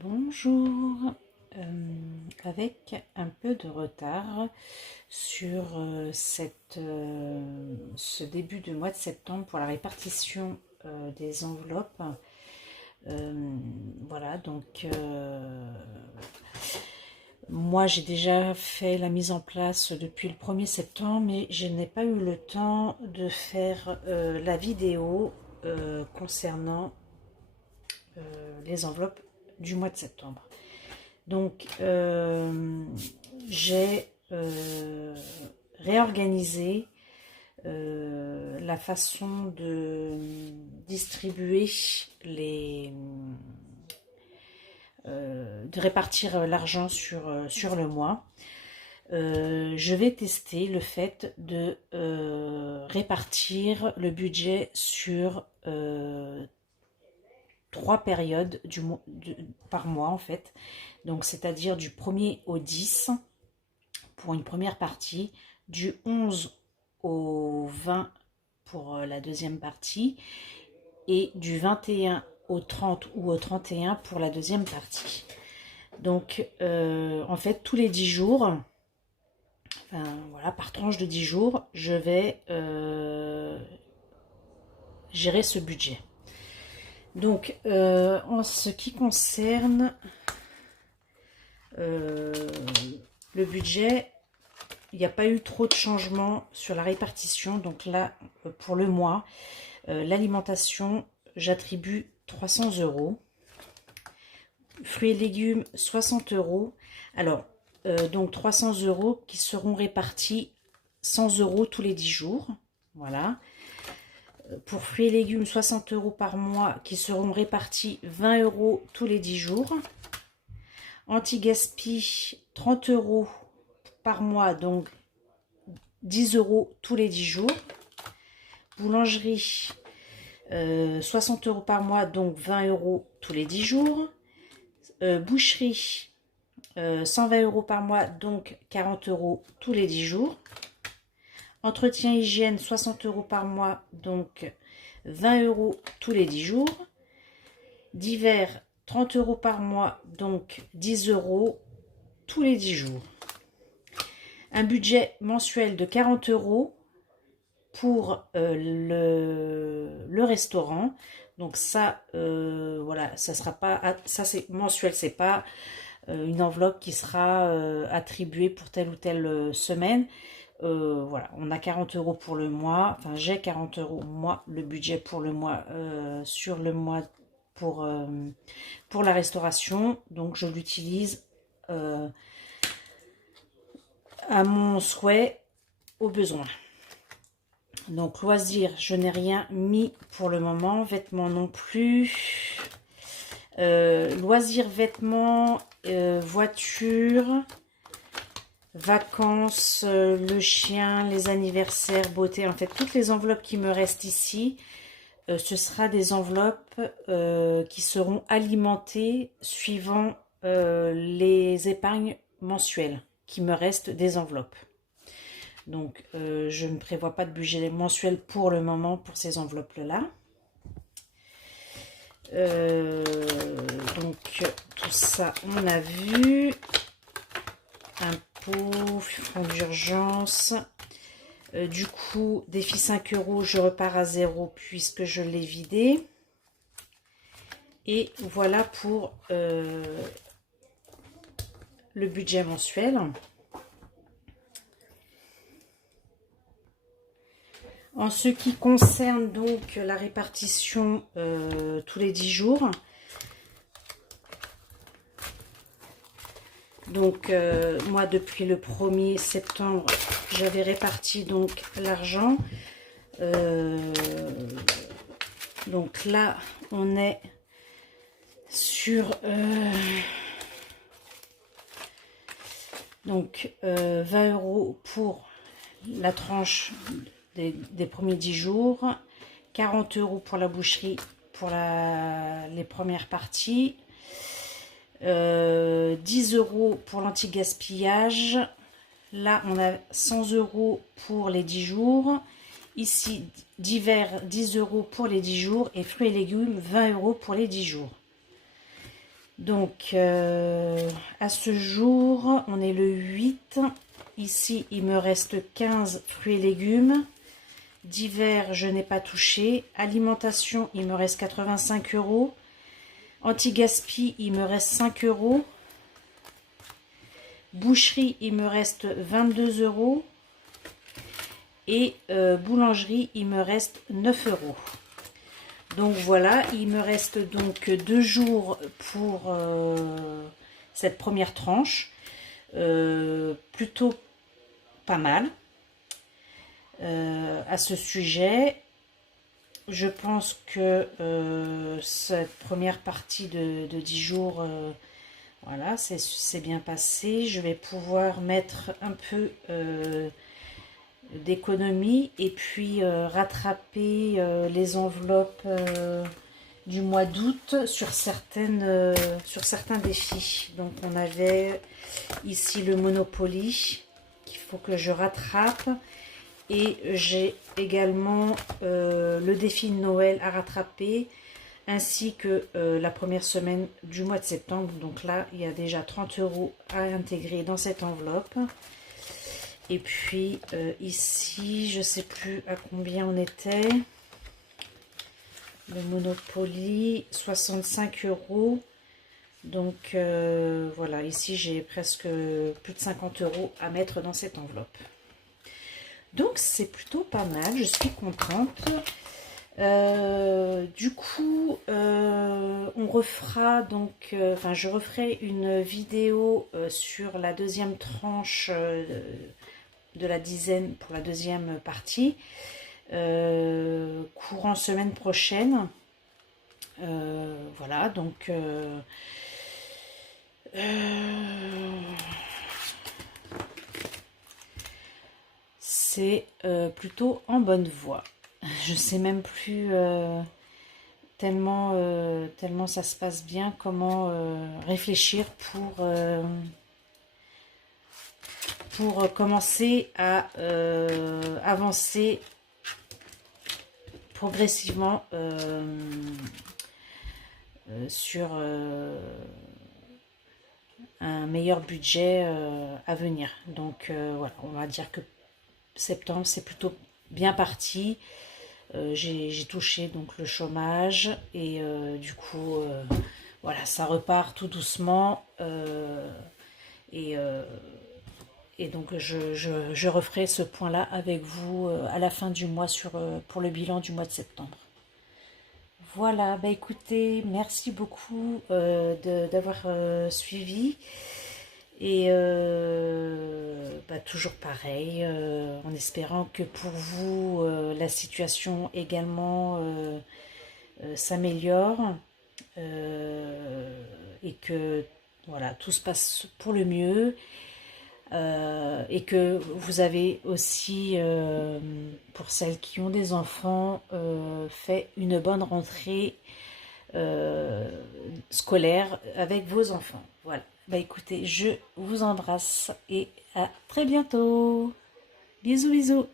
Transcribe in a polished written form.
Bonjour, avec un peu de retard sur ce début de mois de septembre pour la répartition des enveloppes. Voilà, donc moi j'ai déjà fait la mise en place depuis le 1er septembre, mais je n'ai pas eu le temps de faire la vidéo concernant les enveloppes du mois de septembre. Donc, j'ai réorganisé la façon de distribuer de répartir l'argent sur le mois. Je vais tester le fait de répartir le budget sur 3 périodes par mois en fait. Donc c'est-à-dire du 1er au 10 pour une première partie, du 11 au 20 pour la deuxième partie et du 21 au 30 ou au 31 pour la deuxième partie. Donc en fait tous les 10 jours, enfin voilà, par tranche de 10 jours, je vais gérer ce budget. Donc, en ce qui concerne le budget, il n'y a pas eu trop de changements sur la répartition. Donc là, pour le mois, l'alimentation, j'attribue 300 €. Fruits et légumes, 60 €. Alors, donc 300 € qui seront répartis 100 € tous les 10 jours. Voilà. Pour fruits et légumes, 60 € par mois qui seront répartis 20 € tous les 10 jours. Anti-gaspi, 30 € par mois, donc 10 € tous les 10 jours. Boulangerie, 60 € par mois, donc 20 € tous les 10 jours. Boucherie, 120 € par mois, donc 40 € tous les 10 jours. Entretien hygiène, 60 € par mois, donc 20 € tous les 10 jours. Divers, 30 € par mois, donc 10 € tous les 10 jours. Un budget mensuel de 40 € pour le restaurant. Donc ça, voilà, ça sera pas, ça c'est mensuel, c'est pas une enveloppe qui sera attribuée pour telle ou telle semaine. Voilà, on a 40 € pour le mois, enfin j'ai 40 € moi, le budget pour le mois, sur le mois pour la restauration, donc je l'utilise à mon souhait, au besoin. Donc loisirs, je n'ai rien mis pour le moment, vêtements non plus, loisirs, vêtements, voiture, vacances, le chien, les anniversaires, beauté, en fait toutes les enveloppes qui me restent ici, ce sera des enveloppes qui seront alimentées suivant les épargnes mensuelles qui me restent des enveloppes. Donc je ne prévois pas de budget mensuel pour le moment pour ces enveloppes là. Donc tout ça on a vu. Impôts, fonds d'urgence. Du coup, défi 5 €, je repars à 0 puisque je l'ai vidé. Et voilà pour le budget mensuel. En ce qui concerne donc la répartition tous les 10 jours, donc moi depuis le 1er septembre, j'avais réparti donc l'argent. Donc là, on est sur donc 20 € pour la tranche des premiers 10 jours, 40 € pour la boucherie pour les premières parties, 10 € pour l'anti-gaspillage. Là, on a 100 € pour les 10 jours. Ici, divers, 10 € pour les 10 jours. Et fruits et légumes, 20 € pour les 10 jours. Donc, à ce jour, on est le 8. Ici, il me reste 15 fruits et légumes. Divers, je n'ai pas touché. Alimentation, il me reste 85 €. Anti-gaspi, il me reste 5 €. Boucherie, il me reste 22 €. Et boulangerie, il me reste 9 €. Donc voilà, il me reste donc 2 jours pour cette première tranche. Plutôt pas mal à ce sujet. Je pense que cette première partie de 10 jours, voilà, c'est bien passé. Je vais pouvoir mettre un peu d'économie et puis rattraper les enveloppes du mois d'août sur certains défis. Donc on avait ici le Monopoly qu'il faut que je rattrape, et j'ai également le défi de Noël à rattraper, ainsi que la première semaine du mois de septembre. Donc là, il y a déjà 30 € à intégrer dans cette enveloppe. Et puis ici, je ne sais plus à combien on était. Le Monopoly, 65 €. Donc voilà, ici j'ai presque plus de 50 € à mettre dans cette enveloppe. Donc c'est plutôt pas mal, je suis contente. Du coup, on refera donc, enfin je referai une vidéo sur la deuxième tranche de la dizaine pour la deuxième partie, courant semaine prochaine. Voilà, donc c'est plutôt en bonne voie. Je sais même plus tellement ça se passe bien, comment réfléchir pour commencer à avancer progressivement sur un meilleur budget à venir. Donc voilà, on va dire que septembre c'est plutôt bien parti. J'ai touché donc le chômage, et du coup voilà, ça repart tout doucement, et donc je referai ce point là avec vous à la fin du mois pour le bilan du mois de septembre. Voilà, bah écoutez, merci beaucoup d'avoir suivi. Et bah, toujours pareil, en espérant que pour vous, la situation également s'améliore, et que voilà, tout se passe pour le mieux, et que vous avez aussi, pour celles qui ont des enfants, fait une bonne rentrée scolaire avec vos enfants. Voilà. Bah écoutez, je vous embrasse et à très bientôt. Bisous bisous.